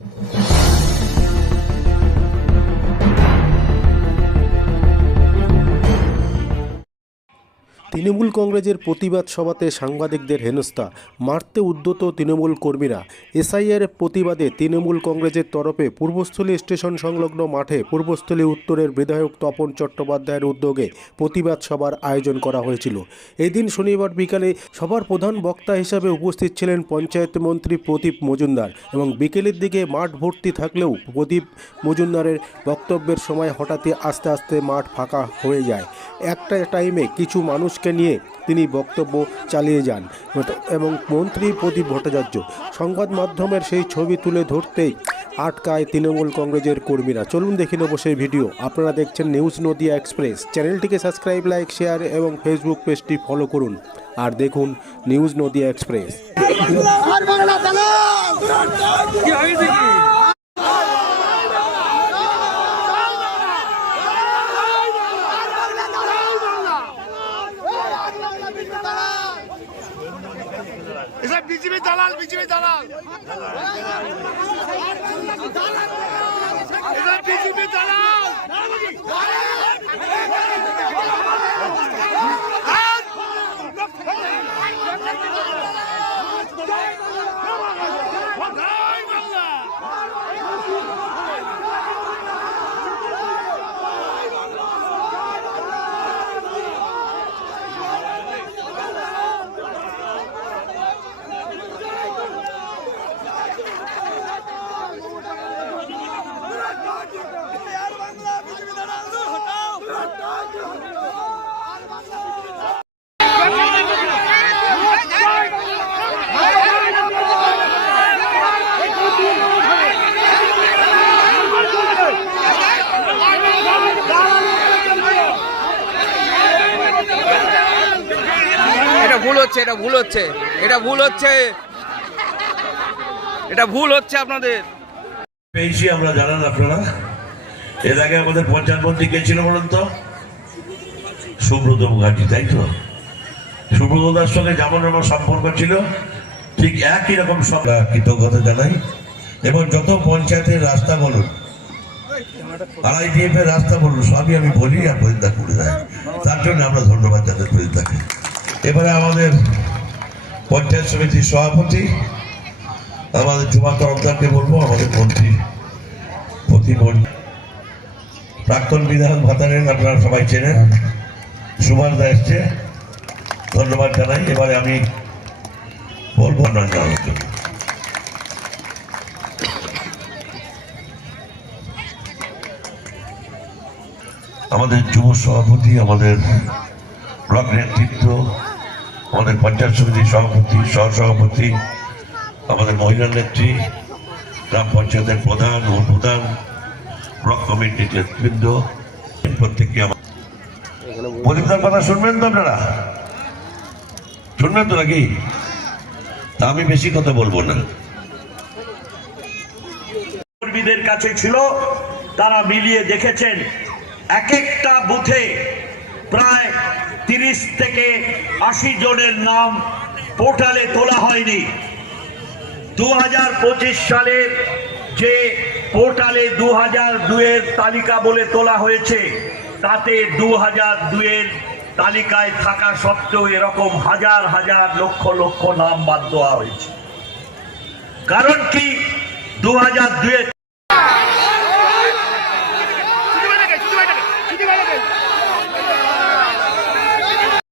Thank you. Trinamool কংগ্রেসের প্রতিবাদ সভাতে সাংবাদিকদের হেনস্থা, মারতে উদ্যত তৃণমূল কর্মীরা। এসআইআর প্রতিবাদে তৃণমূল কংগ্রেসের তরফে পূর্বস্থলী স্টেশন সংলগ্ন মাঠে পূর্বস্থলী উত্তরের বিধায়ক তপন চট্টোপাধ্যায়ের উদ্যোগে প্রতিবাদ সভার আয়োজন করা হয়েছিল। এদিন শনিবার বিকালে সবার প্রধান বক্তা হিসাবে উপস্থিত ছিলেন পঞ্চায়েত মন্ত্রী প্রদীপ মজুমদার এবং বিকেলের দিকে মাঠ ভর্তি থাকলেও প্রদীপ মজুমদারের বক্তব্যের সময় হঠাৎই আস্তে আস্তে মাঠ ফাঁকা হয়ে যায়। একটা টাইমে কিছু মানুষকে নিয়ে তিনি বক্তব্য চালিয়ে যান। এবং মন্ত্রী প্রদীপ ভট্টাচার্য সংবাদ মাধ্যমের সেই ছবি তুলে ধরতেই আটকায় তৃণমূল কংগ্রেসের কর্মীরা। চলুন দেখে নেব সেই ভিডিও। আপনারা দেখছেন নিউজ নদিয়া এক্সপ্রেস। চ্যানেলটিকে সাবস্ক্রাইব লাইক শেয়ার এবং ফেসবুক পেজটি ফলো করুন। আর দেখুন নিউজ নদিয়া এক্সপ্রেস আর বাংলা চালাও এসব বিজেপি দালাল বিজেপি দালাল। এসব বিজেপি দালাল। ভুল হচ্ছে, এটা ভুল হচ্ছে, এটা ভুল হচ্ছে। এটা ভুল হচ্ছে আপনাদের। পেয়েছি আমরা জানান আপনারা? এর আগে আমাদের পঞ্চায়েত মন্ত্রী কে ছিল বলুন তো? সুব্রত মুখার্জি, তাই তো? সুব্রত দার সঙ্গে যেমন আমার সম্পর্ক ছিল, ঠিক একই রকম সব কৃতজ্ঞতা জানাই। এবং যত পঞ্চায়েতের রাস্তা বলুন আইডিএফ এর রাস্তা বলুন, সবই আমি বলি আর পরিদা করে দেয়। তার জন্য আমরা ধন্যবাদ জানাই পরিদাকে এবারে আমাদের পঞ্চায়েত সমিতির সভাপতি, আমাদের জুমা তরফদারকে বলব, আমাদের মন্ত্রী প্রতিমন্ত্রী প্রাক্তন বিধান ভাতারেন, আপনারা সবাই চেনেন। সুভাষ দা এসছে, ধন্যবাদ জানাই। এবারে আমি বলব আমাদের যুব সভাপতি, আমাদের ব্লক নেতৃত্ব আমাদের পঞ্চায়েত সমিতির সভাপতি, সহসভাপতি, আমাদের মহিলা নেত্রী, গ্রাম পঞ্চায়েতের প্রধান ও প্রধান ব্লক কমিটির নেতৃবৃন্দ, প্রত্যেককে আমার কথা শুনবেন তো আপনারা? শুনবেন তো নাকি? তা আমি বেশি কথা বলব না। কর্মীদের কাছে ছিল, তারা মিলিয়ে দেখেছেন এক একটা বুথে প্রায় তিরিশ থেকে আশি জনের নাম পোর্টালে তোলা হয়নি। দু হাজার পঁচিশ সালের যে পোর্টালে দু হাজার দুয়ের তালিকা বলে তোলা হয়েছে, তাতে দু হাজার দুয়ের তালিকায় থাকা সত্ত্বেও এরকম হাজার হাজার লক্ষ লক্ষ নাম বাদ দেওয়া হয়েছে। কারণ কি? দু হাজার দুয়ের